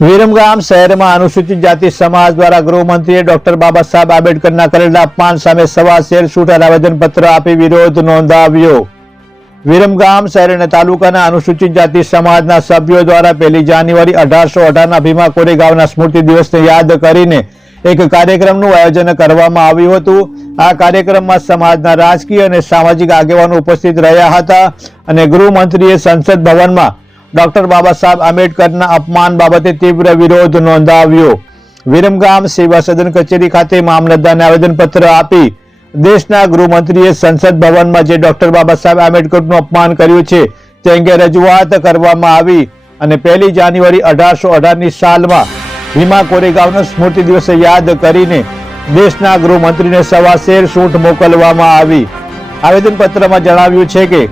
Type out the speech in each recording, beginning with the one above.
વિરમગામ શહેરમાં અનુસૂચિત જાતિ સમાજ દ્વારા ગૃહમંત્રીએ ડોક્ટર બાબા સાહેબ આંબેડકરના કરેલા અપમાન સામે સવા શેર છૂટા આવેદનપત્ર આપી વિરોધ નોંધાવ્યો. વિરમગામ શહેર અને તાલુકાના અનુસૂચિત જાતિ સમાજના સભ્યો દ્વારા પહેલી જાન્યુઆરી અઢારસો અઢારના ભીમા કોરેગાંવના સ્મૃતિ દિવસને યાદ કરીને એક કાર્યક્રમનું આયોજન કરવામાં આવ્યું હતું. આ કાર્યક્રમમાં સમાજના રાજકીય અને સામાજિક આગેવાનો ઉપસ્થિત રહ્યા હતા અને ગૃહમંત્રીએ સંસદ ભવનમાં ડોક્ટર બાબા સાહેબ આંબેડકરના અપમાન બાબતે તીવ્ર વિરોધ નોંધાવ્યો. વિરમગામ સેવા સદન કચેરી ખાતે મામલતદારને આવેદનપત્ર આપી દેશના ગૃહમંત્રીએ સંસદ ભવનમાં જે ડોક્ટર બાબા સાહેબ આંબેડકરનું અપમાન કર્યું છે, તે અંગે રજૂઆત કરવામાં આવી અને પહેલી જાન્યુઆરી અઢારસો અઢારની સાલમાં ભીમા કોરેગાંવનો સ્મૃતિ દિવસે યાદ કરીને દેશના ગૃહમંત્રીને સવા શેર સૂટ મોકલવામાં આવી. આવેદનપત્રમાં જણાવ્યું છે કે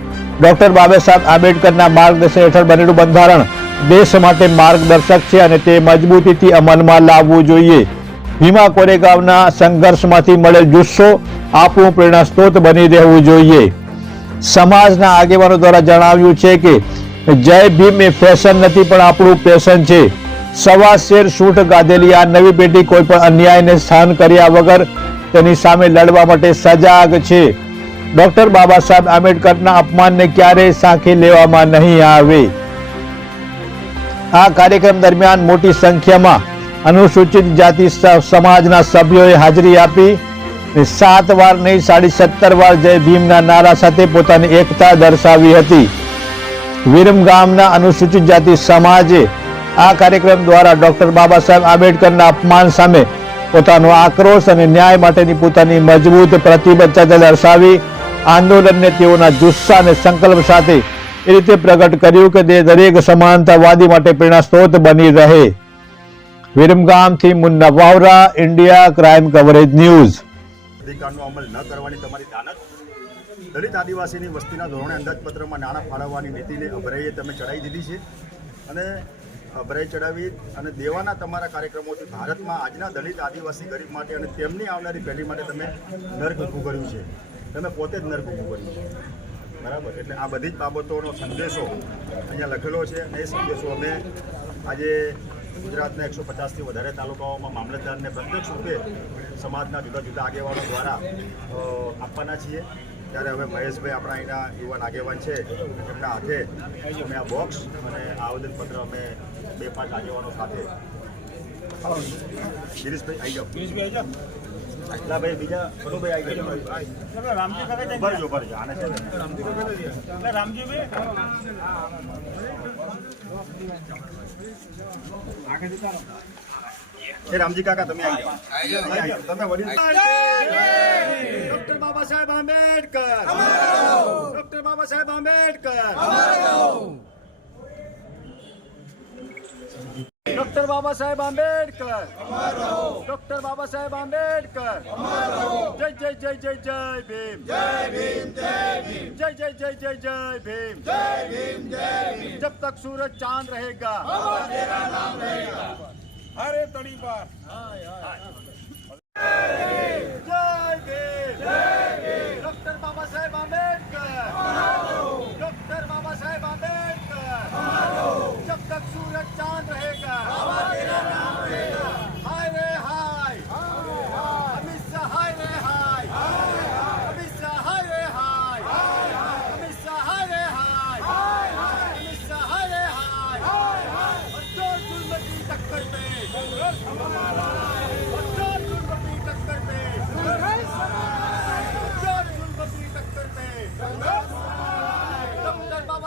ડોક્ટર બાબા સાહેબ આંબેડકરના માર્ગદર્શન હેઠળ બનેલું બંધારણ દેશ માટે માર્ગદર્શક છે અને તે મજબૂતીથી અમલમાં લાવવું જોઈએ. ભીમા કોરેગાંવના સંઘર્ષમાંથી મળેલ જુસ્સો આપણું પ્રેરણા સ્ત્રોત બની રહેવું જોઈએ. સમાજના આગેવાનો દ્વારા જણાવ્યું છે કે, જય ભીમ એ ફેશન નથી, પણ આપણું પેશન છે. સવા શેર સૂટ ગાધેલી આ નવી પેઢી કોઈ પણ અન્યાયને સહન કર્યા વગર તેની સામે લડવા માટે સજાગ છે. ડોક્ટર બાબા સાહેબ આંબેડકરના અપમાનને ક્યારેય સાંખી લેવામાં નહીં આવે. આ કાર્યક્રમ દરમિયાન મોટી સંખ્યામાં અનુસૂચિત જાતિ સમાજના સભ્યોએ હાજરી આપી સાત વાર નહીં, સાડી સત્તર વાર જય ભીમના નારા સાથે પોતાની એકતા દર્શાવી હતી. વિરમ ગામના અનુસૂચિત જાતિ સમાજે આ કાર્યક્રમ દ્વારા ડોક્ટર બાબા સાહેબ આંબેડકરના અપમાન સામે પોતાનો આક્રોશ અને ન્યાય માટેની પોતાની મજબૂત પ્રતિબદ્ધતા દર્શાવી આંદોલનને તેઓના જુસ્સા અને સંકલ્પ સાથે એ રીતે પ્રગટ કર્યું કે તે દરેક સમાનતાવાદી માટે પ્રેરણા સ્ત્રોત બની રહે. વિરમગામથી Munna Vavra, India crime coverage news. અધિકારનો અમલ ન કરવાની તમારી દાનત દલિત આદિવાસીની વસ્તીના ધોરણે અંદાજપત્રમાં નાણાં ફાળવવાની નીતિને અભરાઈએ તમે ચડાવી દીધી છે. અને અભરાઈ ચડાવી અને દેવાના તમારા કાર્યક્રમોથી ભારતમાં આજના દલિત આદિવાસી ગરીબ માટે અને તેમની આવનારી પેઢી માટે તમે નર્ક ઊભું કર્યું છે. તમે પોતે જ નર્ક ઊભું કર્યું છે. બરાબર? એટલે આ બધી જ બાબતોનો સંદેશો અહીંયા લખેલો છે અને એ સંદેશો અમે આજે ગુજરાતના એકસો પચાસથી વધારે તાલુકાઓમાં મામલતદારને પ્રત્યક્ષ રૂપે સમાજના જુદા જુદા આગેવાનો દ્વારા આપવાના છીએ. ત્યારે હવે મહેશભાઈ આપણા અહીંના યુવાન આગેવાન છે એમના હાથે અમે આ બોક્સ અને આવેદનપત્ર અમે બે પાંચ આગેવાનો સાથે ગિરીશભાઈ આવી જાઓ. ના ભાઈ બીજા કનુભાઈ આવી જાઓ રામજી કાકા ઊભા રહેજો, આને છે ને. રામજી એ રામજી કાકા તમે આવી આવી જાઓ. તમે વડીલ doctor Baba Saheb Ambedkar doctor Baba Saheb Ambedkar doctor Baba Saheb Ambedkar doctor Baba Saheb Ambedkar જય જય જય જય જય ભીમ જય ભીમ જય ભીમ જય જય જય જય જય ભીમ જય ભીમ જય ભીમ जब तक सूरज चांद रहेगा तेरा नाम रहेगा अरे तड़ी पर जय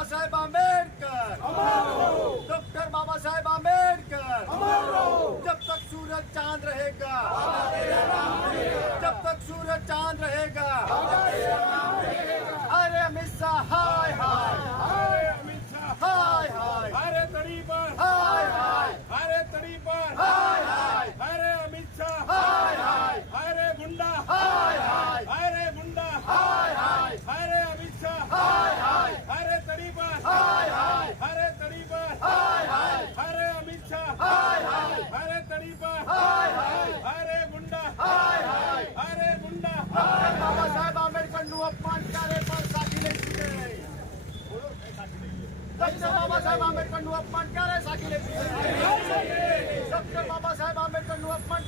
સાહેબ આંબેડકર ડોક્ટર બાબા સાહેબ આંબેડકર જબ તક સૂરજ ચાંદ રહેગા બાબા સાહેબ આંબેડકરનું અપમાન ક્યારે સાચી લઈશું બાબા સાહેબ આંબેડકરનું અપમાન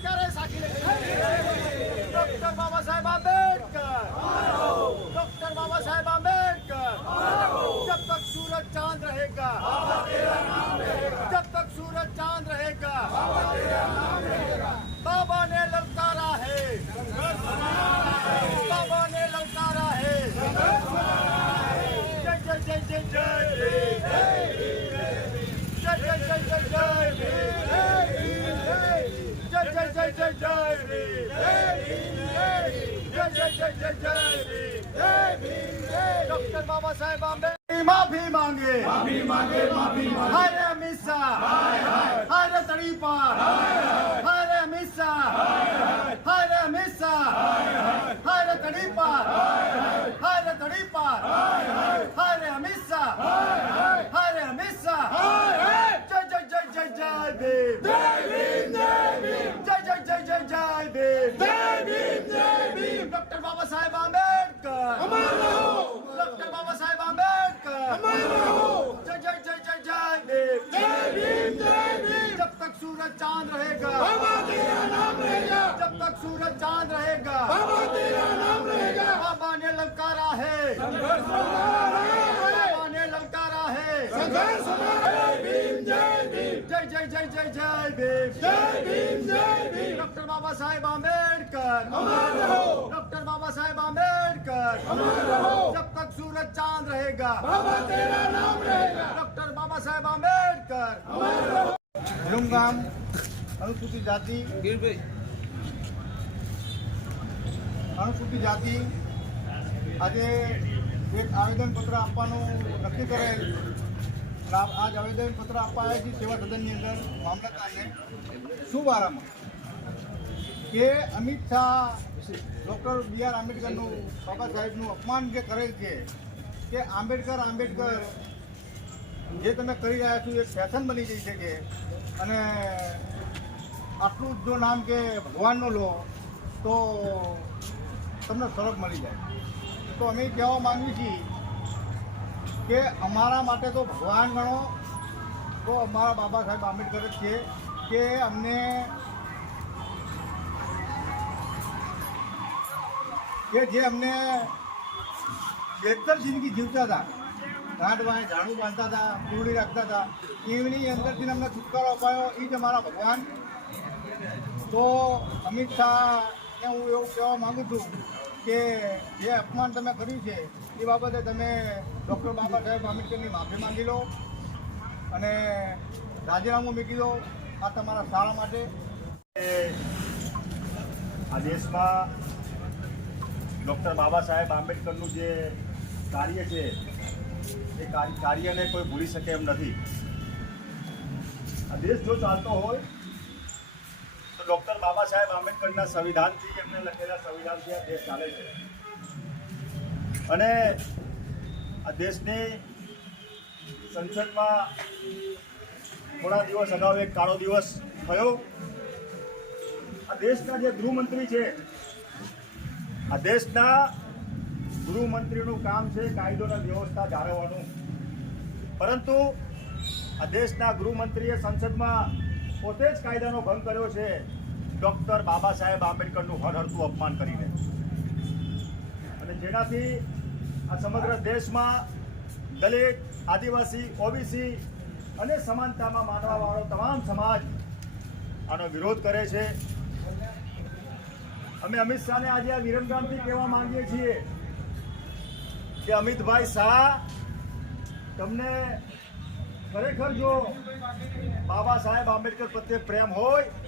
પાર હાય રે ધડી પાર હાય રે અમિત શાહ હાય રે અમિત શાહ જય જય જય જય જય ભીમ જય ભીમ જય ભીમ જય જય જય જય જય ભીમ જય ભીમ જય ભીમ ડોક્ટર બાબા સાહેબ આંબેડકર અમર રહો ડોક્ટર બાબા સાહેબ આંબેડકર અમર રહો જય જય જય જય જય ભીમ જય ભીમ જય ભીમ जब तक सूरज चांद रहेगा बाबा तेरा नाम रहेगा जब तक सूरज चांद रहेगा बाबा तेरा नाम है ललकारा है जय जय जय जय जय भीम जय भीम। जय भीम डॉक्टर बाबा साहेब अंबेडकर अमर रहो डॉक्टर बाबा साहेब आम्बेडकर अमर रहो जब तक सूरज चाँद रहेगा। बाबा तेरा नाम रहेगा डॉक्टर बाबा साहेब अंबेडकर अमर रहो धूमधाम अनुसूचित जाति। अनुसूचित जाति આજે એક આવેદનપત્ર આપવાનું નક્કી કરેલ. આજ આવેદનપત્ર આપવા આવ્યા છીએ સેવા સદનની અંદર, મામલતદારને. શું વારામાં કે Amit Shah, doctor B R આંબેડકરનું, Baba સાહેબનું અપમાન જે કરેલ છે, કે આંબેડકર આંબેડકર, જે તમે કરી રહ્યા છો એ ફેશન બની જઈ શકે અને આટલું જ જો નામ કે ભગવાનનું લો, તો તમને સરક મળી જાય. તો અમે કહેવા માંગીએ છીએ કે અમારા માટે તો ભગવાન ગણો. તો અમારા બાબા સાહેબ આંબેડકર જ છે કે અમને કે જે અમને બહેતર જિંદગી જીવતા હતા ગાંઠ વાય ઝાડુ બાંધતા હતા પૂરી રાખતા હતા, એમની અંદરથી અમને છુટકારો અપાયો, એ જ અમારા ભગવાન. તો અમિત શાહને હું એવું કહેવા માગું છું કે જે અપમાન તમે કર્યું છે, એ બાબતે તમે ડૉક્ટર બાબા સાહેબ આંબેડકરની માફી માંગી લો અને રાજીનામું મૂકી દો આ તમારા શાળા માટે. આ દેશમાં ડૉક્ટર બાબા સાહેબ આંબેડકરનું જે કાર્ય છે, એ કાર્ય- કાર્યને કોઈ ભૂલી શકે એમ નથી. આ દેશ જો ચાલતો હોય ડૉક્ટર બાબા સાહેબ આંબેડકરના સંવિધાનથી એમને લખેલા સંવિધાનથી આ દેશ ચાલે છે. અને આ દેશની સંસદમાં થોડા દિવસ અગાઉ એક કાળો દિવસ થયો. આ દેશના જે ગૃહમંત્રી છે, આ દેશના ગૃહમંત્રીનું કામ છે કાયદોના વ્યવસ્થા જાળવવાનું. પરંતુ આ દેશના ગૃહમંત્રીએ સંસદમાં પોતે જ કાયદાનો ભંગ કર્યો છે. ડૉક્ટર બાબા સાહેબ આંબેડકરનું હરહરતું અપમાન કરીને. અને જેનાથી આ સમગ્ર દેશમાં દલિત, આદિવાસી, ઓબીસી અને સમાનતામાં માનવાવાળો તમામ સમાજ આનો વિરોધ કરે છે. અમે અમિત શાહને આજે આ વિરમગામથી કહેવા માંગીએ છીએ કે અમિતભાઈ શાહ, તમને ખરેખર જો બાબા સાહેબ આંબેડકર પ્રત્યે પ્રેમ હોય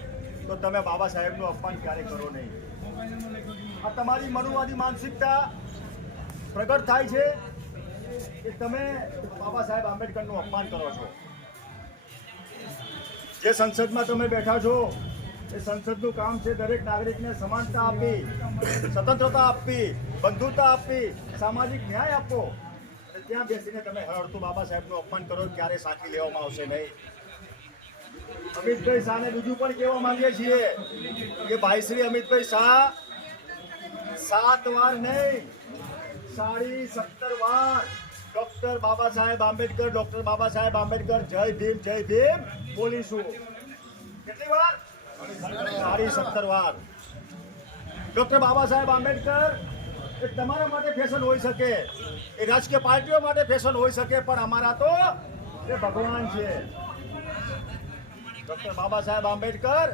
તો તમે બાબા સાહેબનું અપમાન ક્યારે કરો નહીં? આ તમારી મનુવાદી માનસિકતા પ્રગટ થાય છે કે તમે બાબા સાહેબ આંબેડકરનું અપમાન કરો છો. જે સંસદમાં તમે બેઠા છો, એ સંસદનું કામ છે દરેક નાગરિકને સમાનતા આપી સ્વતંત્રતા આપવી, બંધુતા આપવી, સામાજિક ન્યાય આપવો. અને ત્યાં બેસીને તમે હળતું બાબા સાહેબનું અપમાન કરો, ક્યારે સાચી લેવામાં આવશે નહીં? અમિતભાઈ શાહને બીજું પણ કહેવા માંગીએ છીએ કે ભાઈ શ્રી અમિતભાઈ શાહ સાત વાર નહીં, સાડી સત્તર વાર ડોક્ટર બાબા સાહેબ આંબેડકર, ડોક્ટર બાબા સાહેબ આંબેડકર, જય ભીમ જય ભીમ બોલીશું. કેટલી વાર? સાડી સત્તર વાર. ડોક્ટર બાબા સાહેબ આંબેડકર એ તમારા માટે ફેશન હોઈ શકે, એ રાજકીય પાર્ટીઓ માટે ફેશન હોઈ શકે, પણ અમારા તો એ ભગવાન છે. ડોક્ટર બાબા સાહેબ આંબેડકર,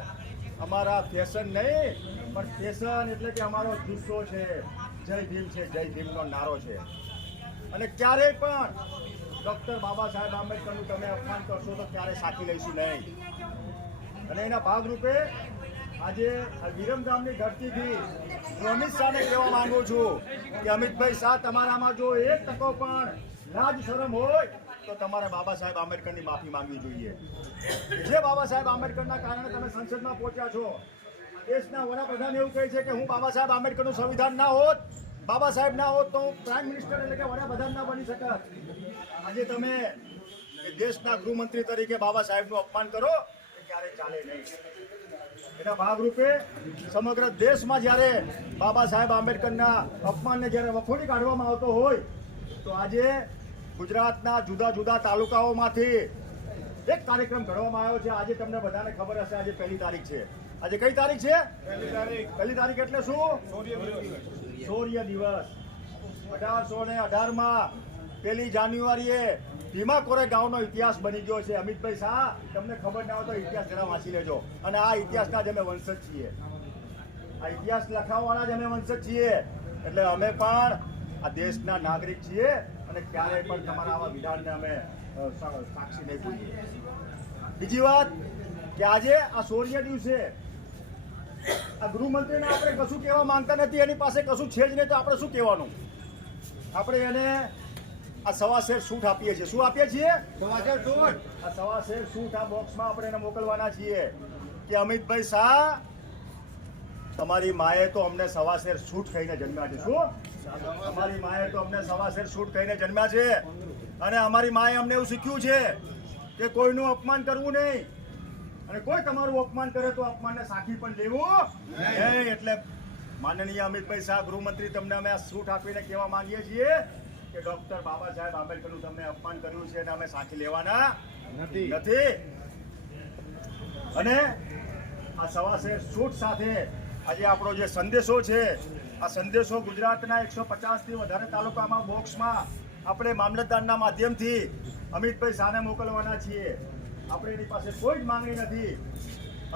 અમારા ફેશન નહીં, પણ ફેશન એટલે કે અમારો જુસ્સો છે. જય ભીમ છે, જય ભીમનો નારો છે. અને ક્યારેય પણ ડોક્ટર બાબા સાહેબ આંબેડકરનું તમે અપમાન કરશો તો ક્યારે સાચી લઈશું નહીં. અને એના ભાગરૂપે આજે વિરમધામની ધરતીથી હું અમિત શાહને કહેવા માંગુ છું કે, અમિતભાઈ શાહ, તમારામાં જો એક ટકો પણ લાજ શરમ હોય તો તમારે બાબા સાહેબ આંબેડકરની માફી માંગવી જોઈએ. જે બાબા સાહેબ આંબેડકરના કારણે તમે સંસદમાં પહોંચ્યા છો, દેશના વડાપ્રધાન એવું કહે છે કે હું બાબા સાહેબ આંબેડકરનું સંવિધાન ના હોત, બાબા સાહેબ ના હોત તો હું પ્રાઇમ મિનિસ્ટર એટલે કે વડાપ્રધાન ના બની શકત. આજે તમે દેશના ગૃહમંત્રી તરીકે બાબા સાહેબનું અપમાન કરો ક્યારે ચાલે નહીં. એના ભાગરૂપે સમગ્ર દેશમાં જ્યારે બાબા સાહેબ આંબેડકરના અપમાનને જ્યારે વખોડી કાઢવામાં આવતો હોય, તો આજે ગુજરાતના જુદા જુદા તાલુકાઓમાંથી એક કાર્યક્રમ ઘડવામાં આવ્યો છે. આજે તમને બધાને ખબર હશે આજે પહેલી તારીખ છે. આજે કઈ તારીખ છે? પહેલી તારીખ. પહેલી તારીખ એટલે શું? શૌર્ય દિવસ. અઢારસો ને અઢારમાં પહેલી જાન્યુઆરીએ ભીમા કોરે ગામનો ઇતિહાસ બની ગયો છે. અમિતભાઈ શાહ તમને ખબર ના હોય તો ઇતિહાસ જરા વાંચી લેજો. અને આ ઇતિહાસના જ અમે વંશજ છીએ. આ ઇતિહાસ લખાવવાના જ અમે વંશજ છીએ. એટલે અમે પણ આ દેશના નાગરિક છીએ. અને ક્યારેય પણ તમારા આવા વિધાનને અમે સાક્ષી નહીં ભૂલીએ બીજી વાત કે આજે આ શૌર્ય દિવસે આ ગૃહમંત્રીને આપણે કશું કહેવા માંગતા નથી એની પાસે કશું છે જ નહીં તો આપણે શું કહેવાનું? આપણે એને આ સવા શેર સૂટ આપીએ છીએ. શું આપીએ છીએ? સવાસર છોડ આ સવા શેર સૂટ આ બોક્સમાં આપણે એને મોકલવાના છીએ કે અમિતભાઈ શાહ તમારી માએ તો અમને સવા શેર છૂટ ખાઈને જન્મ્યા છે. શું? અમારી માએ તો અમને સવા શેર છૂટ ખાઈને જન્મ્યા છે. અને અમારી માએ અમને એવું શીખ્યું છે કે કોઈનું અપમાન કરવું નહીં. અને કોઈ તમારું અપમાન કરે તો અપમાનને સાખી પણ લેવું નહીં. એટલે માનનીય અમિતભાઈ શાહ ગૃહમંત્રી તમને અમે આ શૂટ આપીને કહેવા માંગીએ છીએ કે ડોક્ટર બાબા સાહેબ આંબેડકરનું તમને અપમાન કર્યું છે અને અમે સાખી લેવાના નથી. નથી. અને આ સવાશેર શૂટ સાથે આજે આપણો જે સંદેશો છે, આ સંદેશો ગુજરાતના એકસો પચાસથી વધારે તાલુકામાં બોક્સમાં આપણે મામલતદારના માધ્યમથી અમિતભાઈ શાહને મોકલવાના છીએ. આપણે એની પાસે કોઈ જ માંગણી નથી.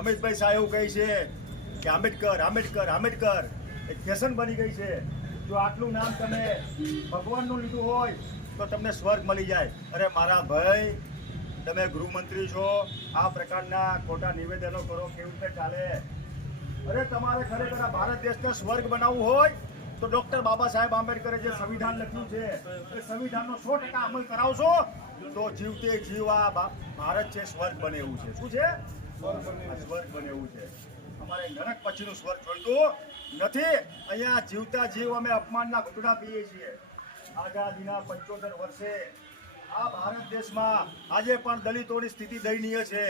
અમિતભાઈ શાહ એવું કહે છે કે આંબેડકર આંબેડકર આંબેડકર, એક ફેશન બની ગઈ છે. જો આટલું નામ તમે ભગવાનનું લીધું હોય, તો તમને સ્વર્ગ મળી જાય. અરે મારા ભાઈ, તમે ગૃહમંત્રી છો, આ પ્રકારના ખોટા નિવેદનો કરો, કેવી રીતે ચાલે? અરે તમારે ખરેખર ભારત દેશને સ્વર્ગ બનાવવું હોય તો ડોક્ટર બાબા સાહેબ આંબેડકરે જે સંવિધાન લખ્યું છે, એ સંવિધાનનો સો ટકા અમલ કરાવશો? તો જીવતે જીવા ભારત છે, સ્વર્ગ બને એવું છે. શું છે? સ્વર્ગ બને એવું છે. અમારે નરક પછીનું સ્વર્ગ બનતું નથી. અહીંયા જીવતા જીવ અમે અપમાનના ઘૂંટડા પીએ છીએ. આઝાદીના પંચોતેર વર્ષે આ ભારત દેશમાં આજે પણ દલિતોની સ્થિતિ દયનીય છે.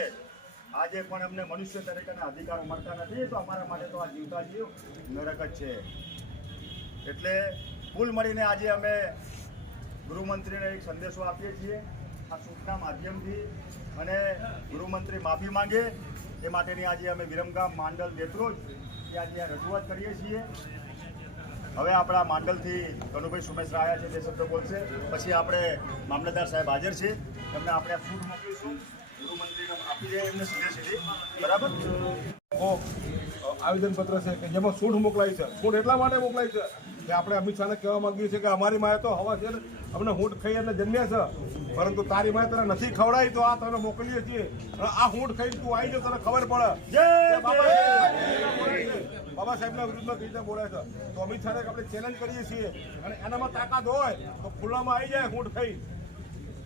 આજે પણ અમને મનુષ્ય તરીકેના અધિકારો મળતા નથી, તો અમારા માટે તો આ જીવતા જીવ નરક જ છે. એટલે કુલ મળીને આજે અમે ગૃહમંત્રીને એક સંદેશો આપીએ છીએ, આ સૂચના માધ્યમથી અને ગૃહમંત્રી માફી માંગે, એ માટેની આજે અમે વિરમગામ માંડલ દેત્રોજ એ આજે રજૂઆત કરીએ છીએ. હવે આપણા માંડલથી કનુભાઈ સુમેશ આવ્યા છે તે શબ્દ બોલશે. પછી આપણે મામલતદાર સાહેબ હાજર છે, એમને આપણે ફૂડ મોકલીશું. ગૃહમંત્રીને આપી દે એમને સીધે સીધી બરાબર? આવેદનપત્ર છે કે જેમાં સૂટ મોકલાય છે. સૂટ એટલા માટે મોકલાય છે કે આપણે અમિત શાહને કહેવા માંગીએ છીએ કે અમારી માએ તો હવા છે અમને હૂંટ ખાઈ અને જન્મ્યા છે. પરંતુ તારી માએ તને નથી ખવડાવી તો આ તને મોકલીએ છીએ. અને આ હૂંટ ખાઈ તું આવી જાવ તને ખબર પડે. બાબા સાહેબના વિરુદ્ધમાં કઈ રીતે બોલે છે? તો અમિત શાહને આપણે ચેલેન્જ કરીએ છીએ. અને એનામાં તાકાત હોય તો ખુલ્લામાં આવી જાય હૂંટ ખાઈ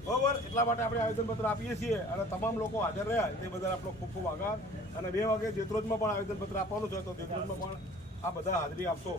બરોબર? એટલા માટે આપણે આવેદનપત્ર આપીએ છીએ અને તમામ લોકો હાજર રહ્યા. તે બદલ આપણો ખૂબ ખૂબ આભાર. અને બે વાગે જેતરોજમાં પણ આવેદનપત્ર આપવાનું છે, તો જેતરોજમાં પણ આ બધા હાજરી આપશો.